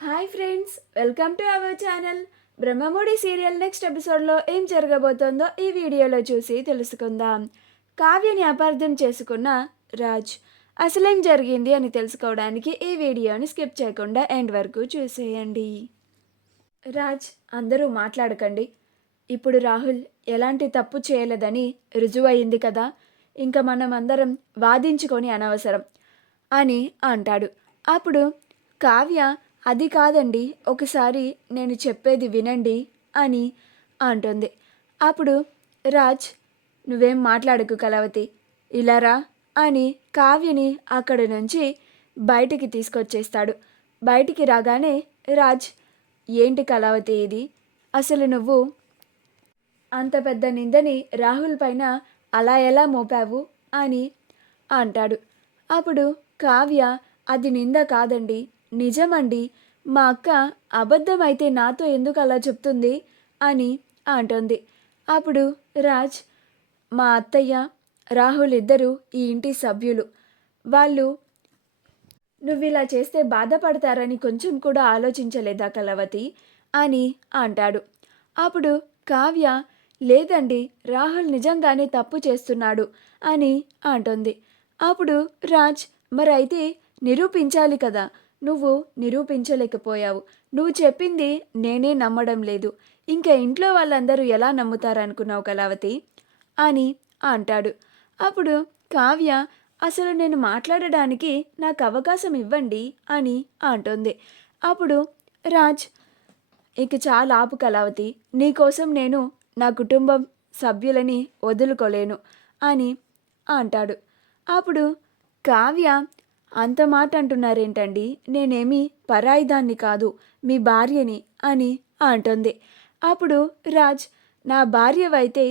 Hi friends, welcome to our channel. Brahmamudi serial next ఎపిసోడ్లో ఏం జరగబోతోందో ఈ వీడియోలో చూసి తెలుసుకుందాం. కావ్యని అపార్థం చేసుకున్న రాజ్ అసలేం జరిగింది అని తెలుసుకోవడానికి ఈ వీడియోని స్కిప్ చేయకుండా ఎండ్ వరకు చూసేయండి. రాజ్, అందరూ మాట్లాడకండి. ఇప్పుడు రాహుల్ ఎలాంటి తప్పు చేయలేదని రుజువయింది కదా, ఇంకా మనం అందరం వాదించుకొని అనవసరం అని అంటాడు. అప్పుడు కావ్య, అది కాదండి, ఒకసారి నేను చెప్పేది వినండి అని అంటుంది. అప్పుడు రాజ్, నువ్వేం మాట్లాడకు కలవతి, ఇలా రా అని కావ్యని అక్కడి నుంచి బయటికి తీసుకొచ్చేస్తాడు. బయటికి రాగానే రాజ్, ఏంటి కలవతి ఇది, అసలు నువ్వు అంత పెద్ద నిందని రాహుల్ పైన అలా ఎలా మోపావు అని అంటాడు. అప్పుడు కావ్య, అది నింద కాదండి, నిజమండి, మా అక్క అబద్ధమైతే నాతో ఎందుకు అలా చెప్తుంది అని అంటుంది. అప్పుడు రాజ్, మా అత్తయ్య రాహుల్ ఇద్దరు ఈ ఇంటి సభ్యులు, వాళ్ళు నువ్విలా చేస్తే బాధపడతారని కొంచెం కూడా ఆలోచించలేదా కలవతి అని అంటాడు. అప్పుడు కావ్య, లేదండి, రాహుల్ నిజంగానే తప్పు చేస్తున్నాడు అని అంటుంది. అప్పుడు రాజ్, మరైతే నిరూపించాలి కదా, నువ్వు నిరూపించలేకపోయావు, నువ్వు చెప్పింది నేనే నమ్మడం లేదు, ఇంకా ఇంట్లో వాళ్ళందరూ ఎలా నమ్ముతారనుకున్నావు కళావతి అని అంటాడు. అప్పుడు కావ్య, అసలు నేను మాట్లాడడానికి నాకు అవకాశం ఇవ్వండి అని అంటుంది. అప్పుడు రాజ్, ఇక చాలా ఆపు కళావతి, నీకోసం నేను నా కుటుంబం సభ్యులని వదులుకోలేను అని అంటాడు. అప్పుడు కావ్య, అంత మాట అంటున్నారేంటండి, నేనేమీ పరాయిదాన్ని కాదు, మీ భార్యని అని అంటుంది. అప్పుడు రాజ్, నా భార్యవైతే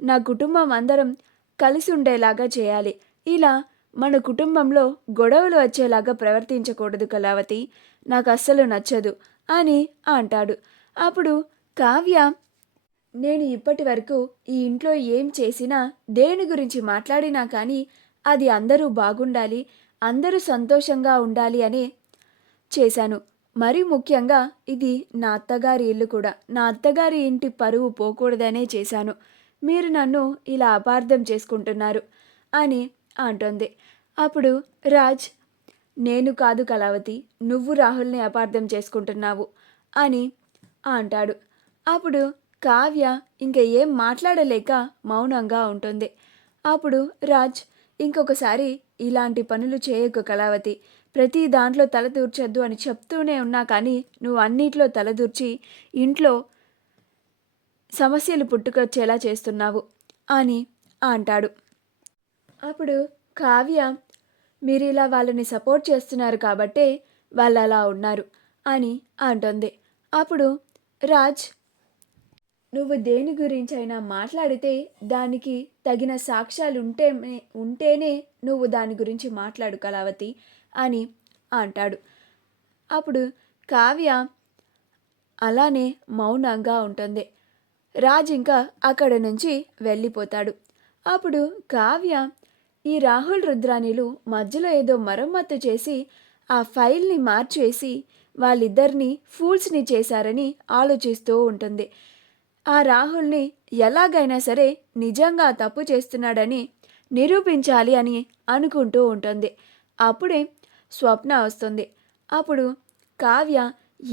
నా కుటుంబం అందరం కలిసి ఉండేలాగా చేయాలి, ఇలా మన కుటుంబంలో గొడవలు వచ్చేలాగా ప్రవర్తించకూడదు కళావతి, నాకు అస్సలు నచ్చదు అని అంటాడు. అప్పుడు కావ్య, నేను ఇప్పటి వరకు ఈ ఇంట్లో ఏం చేసినా, దేని గురించి మాట్లాడినా కానీ అది అందరూ బాగుండాలి, అందరూ సంతోషంగా ఉండాలి అని చేశాను. మరీ ముఖ్యంగా ఇది నా అత్తగారి ఇల్లు కూడా, నా అత్తగారి ఇంటి పరువు పోకూడదనే చేశాను, మీరు నన్ను ఇలా అపార్థం చేసుకుంటున్నారు అని అంటుంది. అప్పుడు రాజ్, నేను కాదు కళావతి, నువ్వు రాహుల్ని అపార్థం చేసుకుంటున్నావు అని అంటాడు. అప్పుడు కావ్య ఇంక ఏం మాట్లాడలేక మౌనంగా ఉంటుంది. అప్పుడు రాజ్, ఇంకొకసారి ఇలాంటి పనులు చేయకు కళావతి, ప్రతి దాంట్లో తలదూర్చొద్దు అని చెప్తూనే ఉన్నా కానీ నువ్వు అన్నిట్లో తలదూర్చి ఇంట్లో సమస్యలు పుట్టుకొచ్చేలా చేస్తున్నావు అని అంటాడు. అప్పుడు కావ్య, మీరు ఇలా వాళ్ళని సపోర్ట్ చేస్తున్నారు కాబట్టే వాళ్ళు అలా ఉన్నారు అని అంటుంది. అప్పుడు రాజ్, నువ్వు దేని గురించైనా మాట్లాడితే దానికి తగిన సాక్ష్యాలు ఉంటేనే నువ్వు దాని గురించి మాట్లాడు కళావతి అని అంటాడు. అప్పుడు కావ్య అలానే మౌనంగా ఉంటుంది. రాజ్ ఇంకా అక్కడి నుంచి వెళ్ళిపోతాడు. అప్పుడు కావ్య, ఈ రాహుల్ రుద్రాణిలు మధ్యలో ఏదో మరమ్మత్తు చేసి ఆ ఫైల్ని మార్చేసి వాళ్ళిద్దరినీ ఫూల్స్ని చేశారని ఆలోచిస్తూ ఉంటుంది. ఆ రాహుల్ని ఎలాగైనా సరే నిజంగా తప్పు చేస్తున్నాడని నిరూపించాలి అని అనుకుంటూ ఉంటుంది. అప్పుడే స్వప్న వస్తుంది. అప్పుడు కావ్య,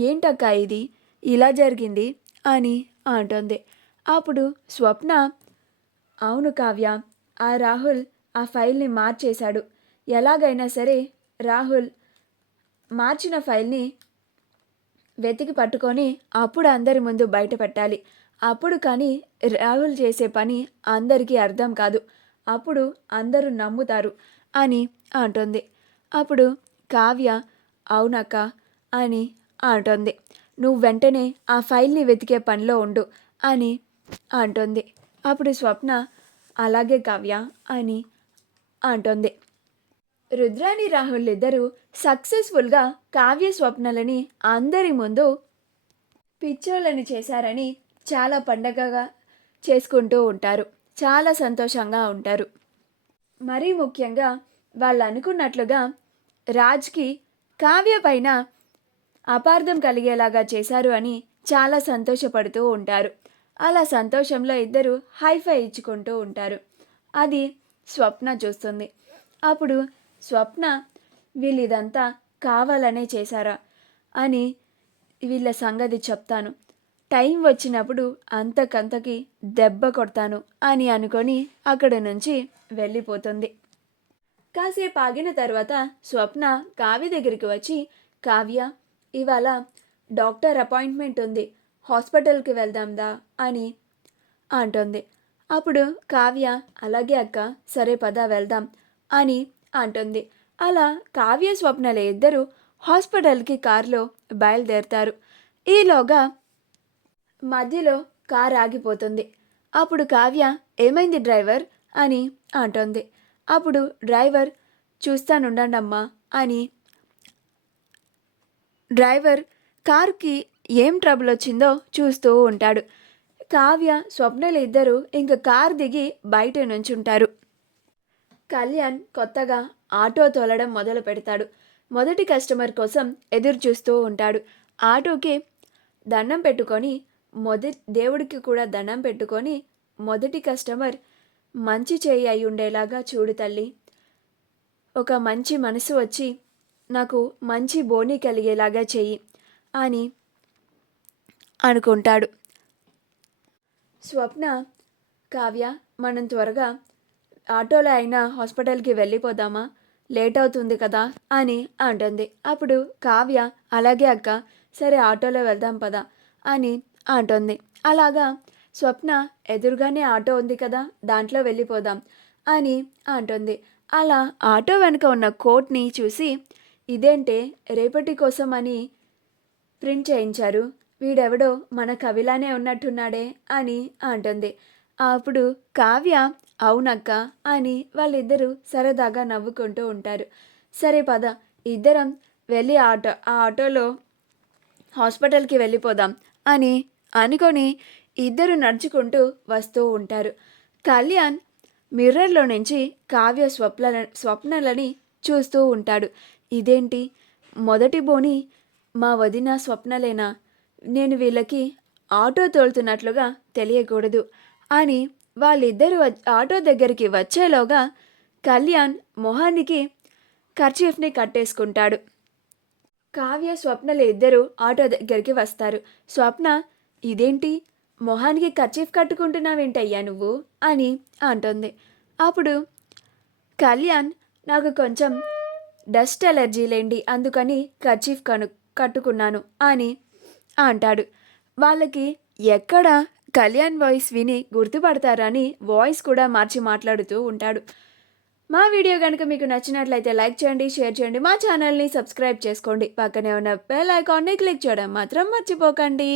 ఏంటక్క ఇది, ఇలా జరిగింది అని అంటుంది. అప్పుడు స్వప్న, అవును కావ్య, ఆ రాహుల్ ఆ ఫైల్ని మార్చేశాడు, ఎలాగైనా సరే రాహుల్ మార్చిన ఫైల్ని వెతికి పట్టుకొని అప్పుడు అందరి ముందు బయట పెట్టాలి, అప్పుడు కానీ రాహుల్ చేసే పని అందరికీ అర్థం కాదు, అప్పుడు అందరూ నమ్ముతారు అని అంటుంది. అప్పుడు కావ్య, అవునక్క అని అంటుంది. నువ్వు వెంటనే ఆ ఫైల్ని వెతికే పనిలో ఉండు అని అంటుంది. అప్పుడు స్వప్న, అలాగే కావ్య అని అంటుంది. రుద్రాణి రాహుల్ ఇద్దరూ సక్సెస్ఫుల్గా కావ్య స్వప్నలని అందరి ముందు పిచ్చోళ్ళని చేశారని చాలా పండగగా చేసుకుంటూ ఉంటారు, చాలా సంతోషంగా ఉంటారు. మరీ ముఖ్యంగా వాళ్ళు అనుకున్నట్లుగా రాజ్కి కావ్య పైన అపార్థం కలిగేలాగా చేశారు అని చాలా సంతోషపడుతూ ఉంటారు. అలా సంతోషంలో ఇద్దరు హైఫై ఇచ్చుకుంటూ ఉంటారు. అది స్వప్న చూస్తుంది. అప్పుడు స్వప్న వీళ్ళిదంతా కావాలనే చేశారా అని వీళ్ళ సంగతి చెప్తాను, టైం వచ్చినప్పుడు అంతకంతకి దెబ్బ కొడతాను అని అనుకొని అక్కడి నుంచి వెళ్ళిపోతుంది. కాసేపు ఆగిన తర్వాత స్వప్న కావ్య దగ్గరికి వచ్చి, కావ్య, ఇవాళ డాక్టర్ అపాయింట్మెంట్ ఉంది, హాస్పిటల్కి వెళ్దాందా అని అంటుంది. అప్పుడు కావ్య, అలాగే అక్క, సరే పద వెళ్దాం అని అంటుంది. అలా కావ్య స్వప్నల ఇద్దరు హాస్పిటల్కి కారులో బయలుదేరుతారు. ఈలోగా మధ్యలో కారు ఆగిపోతుంది. అప్పుడు కావ్య, ఏమైంది డ్రైవర్ అని అంటుంది. అప్పుడు డ్రైవర్, చూస్తానుండండమ్మా అని డ్రైవర్ కారుకి ఏం ట్రబుల్ వచ్చిందో చూస్తూ ఉంటాడు. కావ్య స్వప్నలు ఇద్దరు ఇంక కారు దిగి బయట నుంచుంటారు. కళ్యాణ్ కొత్తగా ఆటో తోలడం మొదలు పెడతాడు. మొదటి కస్టమర్ కోసం ఎదురు చూస్తూ ఉంటాడు. ఆటోకి దండం పెట్టుకొని దేవుడికి కూడా దండం పెట్టుకొని, మొదటి కస్టమర్ మంచి చేయి అయి ఉండేలాగా చూడు తల్లి, ఒక మంచి మనసు వచ్చి నాకు మంచి బోని కలిగేలాగా చెయ్యి అని అనుకుంటాడు. స్వప్న, కావ్య, మనం త్వరగా ఆటోలో అయినా హాస్పిటల్కి వెళ్ళిపోదామా, లేట్ అవుతుంది కదా అని అంటుంది. అప్పుడు కావ్య, అలాగే అక్క, సరే ఆటోలో వెళ్దాం పదా అని అంటుంది. అలాగా స్వప్న, ఎదురుగానే ఆటో ఉంది కదా, దాంట్లో వెళ్ళిపోదాం అని అంటుంది. అలా ఆటో వెనుక ఉన్న కోట్ని చూసి, ఇదేంటే రేపటి కోసం అని ప్రింట్ చేయించారు, వీడెవడో మన కవిలానే ఉన్నట్టున్నాడే అని అంటుంది. అప్పుడు కావ్య, అవునక్క అని వాళ్ళిద్దరూ సరదాగా నవ్వుకుంటూ ఉంటారు. సరే పద, ఇద్దరం వెళ్ళి ఆ ఆటోలో హాస్పిటల్కి వెళ్ళిపోదాం అని అనుకొని ఇద్దరు నడుచుకుంటూ వస్తూ ఉంటారు. కళ్యాణ్ మిర్రర్లో నుంచి కావ్య స్వప్నలని చూస్తూ ఉంటాడు. ఇదేంటి, మొదటి బోని మా వదిన స్వప్నలేనా, నేను వీళ్ళకి ఆటో తోలుతున్నట్లుగా తెలియకూడదు అని వాళ్ళిద్దరూ ఆటో దగ్గరికి వచ్చేలోగా కళ్యాణ్ మొహానికి కర్చీఫ్ని కట్టేసుకుంటాడు. కావ్య స్వప్నలు ఇద్దరు ఆటో దగ్గరికి వస్తారు. స్వప్న, ఇదేంటి మొహానికి కర్చీఫ్ కట్టుకుంటున్నావేంటయ్యా నువ్వు అని అంటుంది. అప్పుడు కళ్యాణ్, నాకు కొంచెం డస్ట్ ఎలర్జీ లేండి, అందుకని కర్చీఫ్ కట్టుకున్నాను అని అంటాడు. వాళ్ళకి ఎక్కడ కళ్యాణ్ వాయిస్ విని గుర్తుపడతారని వాయిస్ కూడా మార్చి మాట్లాడుతూ ఉంటాడు. మా వీడియో కనుక మీకు నచ్చినట్లయితే లైక్ చేయండి, షేర్ చేయండి, మా ఛానల్ని సబ్స్క్రైబ్ చేసుకోండి, పక్కనే ఉన్న బెల్ ఐకాన్ని క్లిక్ చేయడం మాత్రం మర్చిపోకండి.